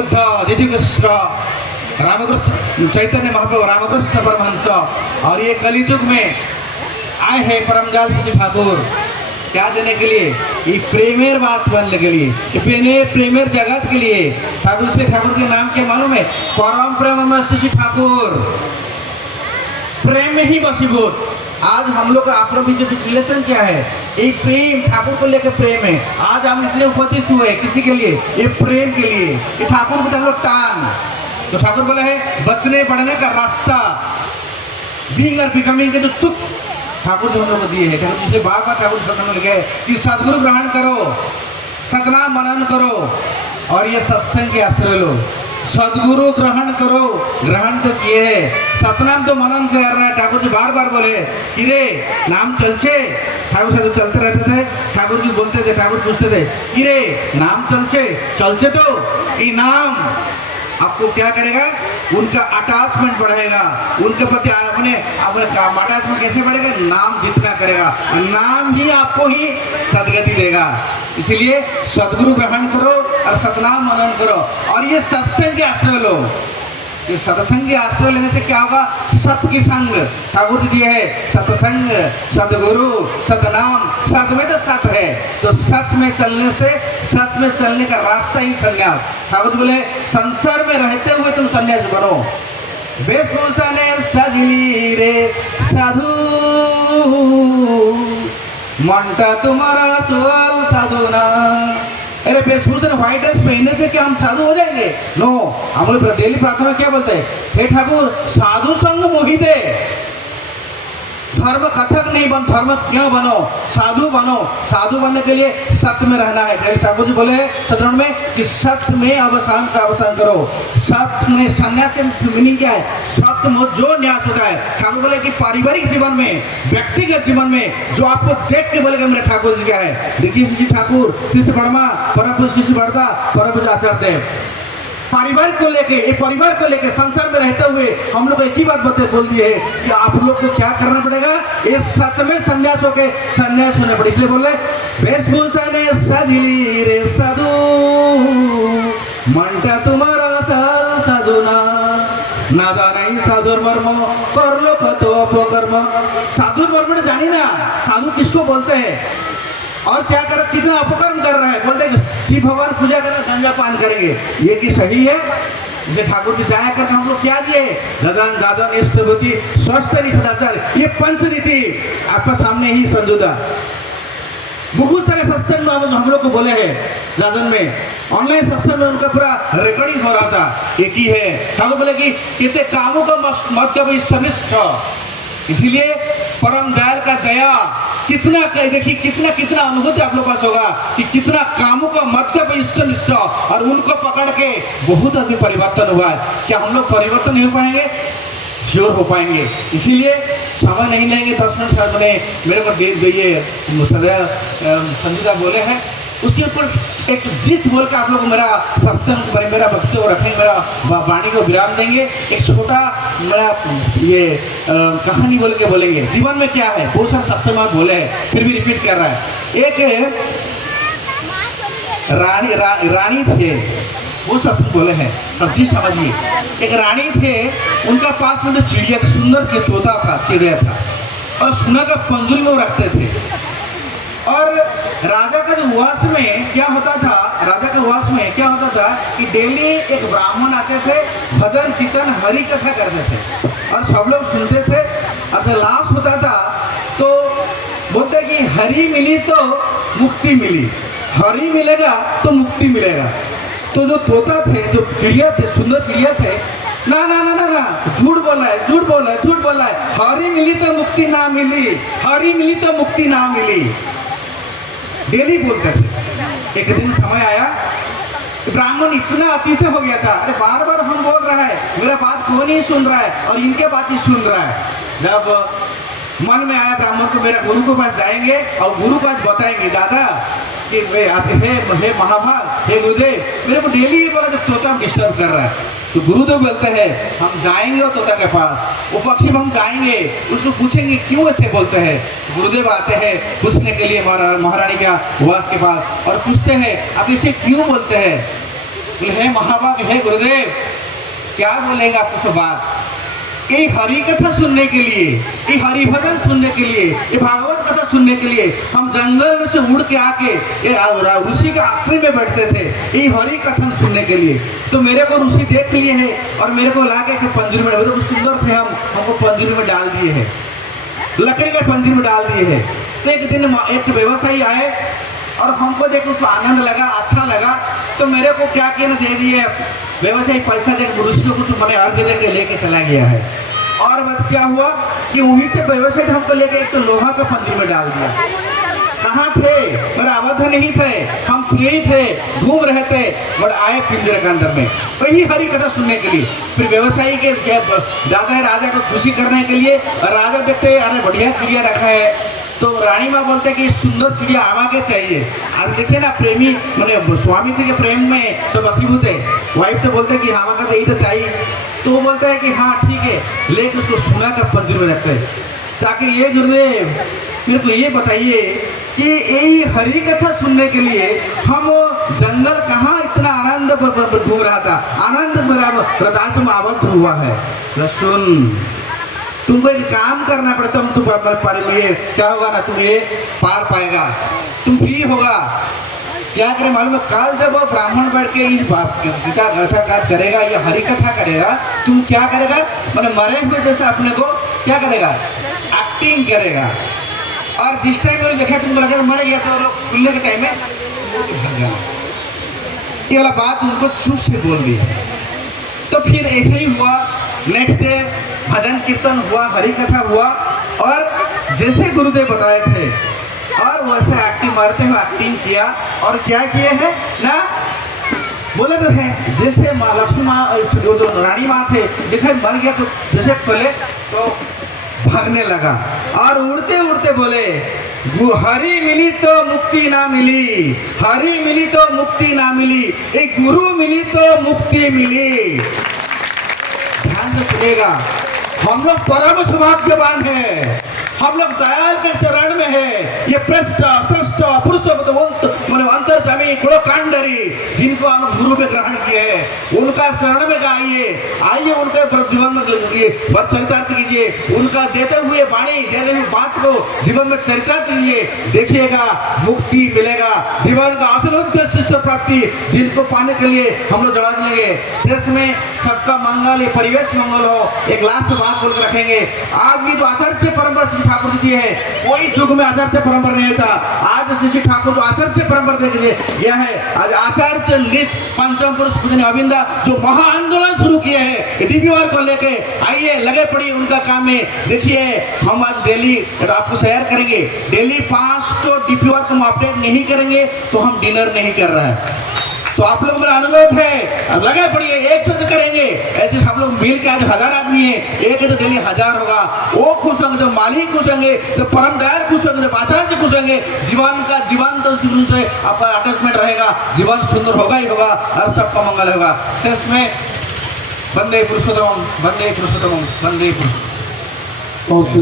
बुद्ध, जीसू कृष्ण, रामकृष्ण चैतन्य महाप्रभु, रामकृष्ण परमहंस और ये कलियुग में आए हैं परमजाल जी ठाकुर क्या देने के लिए? ये प्रेमेर बात बनने के लिए, प्रेमेर जगत के लिए। ठाकुर से ठाकुर के नाम क्या मालूम है? परम प्रेम श्री ठाकुर, प्रेम में ही वशीभूत। आज हम लोग का आप लोग जो रिलेशन क्या है? एक प्रेम, ठाकुर को लेकर प्रेम है। आज हम इतने उपस्थित हुए किसी के लिए? ये प्रेम के लिए। ये ठाकुर को हम लोग टान, तो ठाकुर बोला है बचने बढ़ने का रास्ता, बीइंग और बिकमिंग के जो तुक ठाकुर जो हम लोग को दिए हैं। ठाकुर इसलिए बार बार ठाकुर सत्संग में लिखे है कि सदगुरु ग्रहण करो, सतनाम मनन करो और ये सत्संग के आश्रय लो। सदगुरु ग्रहण करो, ग्रहण तो किए है, सतनाम तो मनन कर रहा है। ठाकुर जी बार बार बोले कि रे नाम चलचे, ठाकुर से तो चलते रहते थे। ठाकुर जी बोलते थे, ठाकुर पूछते थे कि रे नाम चलचे, चलचे तो ये नाम आपको क्या करेगा? उनका अटैचमेंट बढ़ेगा, उनके प्रति अपने अटैचमेंट कैसे बढ़ेगा? नाम जितना करेगा, नाम ही आपको ही सदगति देगा। इसलिए सदगुरु ग्रहण करो और सतनाम मनन करो और ये सत्संग के आश्रय लो। ये सत्संग के आश्रय लेने से क्या होगा? सत की संग ठाकुर जी दिए है, सत्संग, सदगुरु, सतनाम, सत में तो सत है, तो सच में चलने से, सच में चलने का रास्ता ही संन्यास। ठाकुर जी बोले संसार में रहते हुए तुम संन्यास बनो। वेशभूषा ने सजली रे साधु, मनटा तुम्हारा सोल साधु ना। अरे वेशभूषण व्हाइट ड्रेस पहनने से क्या हम साधु हो जाएंगे? नो, हम लोग डेली प्रार्थना क्या बोलते हैं? हे ठाकुर साधु संग मोहि दे, धर्म कथक नहीं बन, धर्म क्यों बनो? साधु बनो। साधु बनने के लिए सत्य में रहना है। ठाकुर जी बोले सतरण में कि सत्य में अवसान का अवसान करो। सत्य में संन्यास के मीनिंग क्या है? सत्य में जो न्यास होता है। ठाकुर बोले कि पारिवारिक जीवन में, व्यक्तिगत जीवन में जो आपको देख के बोलेगा मेरे ठाकुर जी क्या है? देखिए श्री ठाकुर, शिष्य वर्मा, परम पूज्य शिष्य वर्मा, परम पूज्य आचार्य देव, परिवार को लेके, ये परिवार को लेके संसार में रहते हुए हम लोग एक ही बात बोल दी है कि आप लोग को क्या करना पड़ेगा? इस सत्य में संन्यास होके संन्यास होने पड़े। इसलिए बोले वेशभूषा ने सजली रे साधु, मनटा तुम्हारा साधु ना जाना साधुर मर्म, कर लो कतो अपकर्म। साधुर मर्म जानी ना, साधु किसको बोलते हैं और क्या कर, कितना अपकर्म कर रहा है? बोलते शिव भगवान पूजा करना, गंजा पान करेंगे, ये कि सही है? जैसे ठाकुर जी दया करके हम लोग क्या दिए? जजन जाजन इष्टभूति स्वस्थ सदाचार, ये पंच रीति आपका सामने ही संजोदा। बहुत सारे सत्संग में हम लोग को बोले हैं, जाजन में ऑनलाइन सत्संग में उनका पूरा रिकॉर्डिंग हो रहा था। एक ही है ठाकुर बोले कि कितने कामों का मध्य सनिष्ठ, इसीलिए परम दयाल का दया कितना, देखिए कितना कितना अनुभूति आप लोग पास होगा कि कितना कामों का मतलब इष्ट निष्ठ और उनको पकड़ के बहुत आदमी परिवर्तन हुआ है। क्या हम लोग परिवर्तन नहीं हो पाएंगे? श्योर हो पाएंगे। इसीलिए समय नहीं लेंगे। 10 मिनट साहब ने मेरे को दे दिए, संजीदा बोले हैं, उसके ऊपर एक जीत बोल के आप लोग मेरा सत्संग, मेरा वक्तव्य रखेंगे, मेरा वाणी को विराम देंगे। एक छोटा मेरा ये कहानी बोल के बोलेंगे जीवन में क्या है। बहुत सारे सत्संग में बोले हैं, फिर भी रिपीट कर रहा है। एक रानी थे, वो सत्संग बोले हैं, जी समझिए। एक रानी थे, उनका पास में जो चिड़िया, सुंदर के तोता था, चिड़िया था, और सोना का पंजुल में वो रखते थे। और राजा का जो उवास में क्या होता था, राजा का उवास में क्या होता था कि डेली एक ब्राह्मण आते थे, भजन कीर्तन हरि कथा करते थे और सब लोग सुनते थे। और जब लास्ट होता था तो बोलते कि हरि मिली तो मुक्ति मिली, हरि मिलेगा तो मुक्ति मिलेगा। तो जो तोता थे, जो चिड़िया थे, सुंदर चिड़िया थे, ना ना ना ना ना, झूठ बोला है, झूठ बोला है, झूठ बोला है, हरि मिली तो मुक्ति ना मिली, हरि मिली तो मुक्ति ना मिली, डेली बोलते थे। एक दिन समय आया, ब्राह्मण इतना अतिशय हो गया था, अरे बार बार हम बोल रहा है, मेरा बात कौन नहीं सुन रहा है और इनके बात ही सुन रहा है। जब मन में आया ब्राह्मण को, मेरा गुरु के पास जाएंगे और गुरु को आज बताएंगे, दादा कि हे महाभाग, हे गुरुदेव, मेरे को डेली तोता डिस्टर्ब कर रहा है। तो गुरुदेव बोलते हैं हम जाएंगे और तोता के पास, वो पक्षी हम जाएंगे, उसको पूछेंगे क्यों ऐसे बोलते हैं। गुरुदेव आते हैं पूछने के लिए महारानी का उवास के पास और पूछते हैं आप इसे क्यों बोलते हैं। बोले हे महाभाग, हे गुरुदेव, क्या बोलेंगे आप कुछ बात? ये हरि कथा सुनने के लिए, ये हरि भजन सुनने के लिए, ये भागवत कथा सुनने के लिए हम जंगल से उड़ के आके ये ऋषि के आश्रय में बैठते थे, ये हरि कथन सुनने के लिए। तो मेरे को ऋषि देख लिए हैं और मेरे को ला के पंजरी में, तो सुंदर थे हम, हमको पंजरी में डाल दिए हैं, लकड़ी के पंजरी में डाल दिए हैं। तो एक दिन एक व्यवसायी आए और हमको देखो उसको आनंद लगा, अच्छा लगा, तो मेरे को क्या किया ना, दे दिए व्यवसायी, पैसा दे ऋषि को कुछ मैंने अर्घ दे के लेके चला गया है। और बस क्या हुआ कि वहीं से व्यवसायी हमको लेके एक तो लोहा का पंजरी में डाल दिया। कहाँ थे? मेरा आबद्ध नहीं थे, हम फ्री थे, घूम रहे थे, बट आए पिंजरे के अंदर में, वही हरी कथा सुनने के लिए। फिर व्यवसायी के जाता है राजा को खुशी करने के लिए, और राजा देखते हैं अरे बढ़िया चिड़िया रखा है, तो रानी माँ बोलते हैं कि सुंदर चिड़िया आवा के चाहिए। आज देखिए ना, प्रेमी मैंने स्वामी के प्रेम में सब वसीभूत है, वाइफ तो बोलते हैं कि आवा का तो यही तो चाहिए, तो वो बोलता है कि हाँ ठीक है, लेकिन उसको सुना कर पंजरी में रखते हैं। ताकि ये गुरुदेव मेरे को ये बताइए कि यही हरि कथा सुनने के लिए हम जंगल कहाँ इतना आनंद घूम रहा था, आनंद मेरा हृदय तुम आबद्ध हुआ है। सुन, तुमको एक काम करना पड़ता, तुम पर लिए क्या होगा ना, तुम ये पार पाएगा, तुम फ्री होगा। क्या करें मालूम है? कल जब वो ब्राह्मण बैठ के इस गीता कथा करेगा, ये हरि कथा करेगा, तुम क्या करेगा, मैंने मरे हुए जैसे अपने को क्या करेगा, एक्टिंग करेगा। और जिस टाइम में देखा तुमको लगा मर गया, तो खुलने के टाइम में ये वाला बात उनको चुप से बोल दिया। तो फिर ऐसा ही हुआ, नेक्स्ट डे भजन कीर्तन हुआ, हरि कथा हुआ, और जैसे गुरुदेव बताए थे और वैसे एक्टिंग मारते हुए एक्टिंग किया। और क्या किए हैं ना, बोले तो है जैसे माँ लक्ष्मी माँ जो रानी माँ थे, देखा मर गया तो जैसे खोले तो भागने लगा, और उड़ते उड़ते बोले हरि मिली तो मुक्ति ना मिली, हरि मिली तो मुक्ति ना मिली, एक गुरु मिली तो मुक्ति मिली। ध्यान से सुनेगा, हम लोग परम सौभाग्यवान हैं, हम लोग दयाल के चरण में है। ये पृष्ठ श्रेष्ठ पुरुष अंतर्जामी कुलकांडरी जिनको हम गुरु में ग्रहण किए हैं, उनका शरण में गाइए, आइए उनके जीवन में चरितार्थ कीजिए, उनका देते हुए वाणी, देते हुए बात को जीवन में चरितार्थ कीजिए, देखिएगा मुक्ति मिलेगा, जीवन का असल उद्देश्य प्राप्ति जिनको पाने के लिए हम लोग जवाब लेंगे। शेष में सबका मंगल, ये परिवेश मंगल हो। एक लास्ट बात बोल के रखेंगे, आज की जो आचार्य परंपरा श्री ठाकुर जी है, कोई युग में आचार्य परंपरा नहीं था। आज श्री ठाकुर जो आचार्य परंपरा देखिए यह है, आज आचार्य निष्ठ पंचम पुरुष पूजनीय अविंदा जो महा आंदोलन शुरू किए हैं डीपीआर को लेके, आइए लगे पड़ी उनका काम में। देखिए हम आज डेली आपको शेयर करेंगे, डेली 5 तो डीपीआर को हम अपडेट नहीं करेंगे तो हम डिनर नहीं कर रहे हैं। तो आप लोग मेरा अनुरोध है, अब लगे पड़िए, एक तो करेंगे, ऐसे सब लोग मिल के आज 1000 आदमी है, एक है तो डेली 1000 होगा। वो खुश होंगे, जो मालिक खुश होंगे, तो परम दयाल खुश होंगे, तो आचार्य खुश होंगे, जीवन का जीवन तो से आपका अटैचमेंट रहेगा, जीवन सुंदर होगा ही होगा और सबका मंगल होगा। शेष में वंदे पुरुषोत्तम, वंदे पुरुषोत्तम, वंदे पुरुषोत्तम।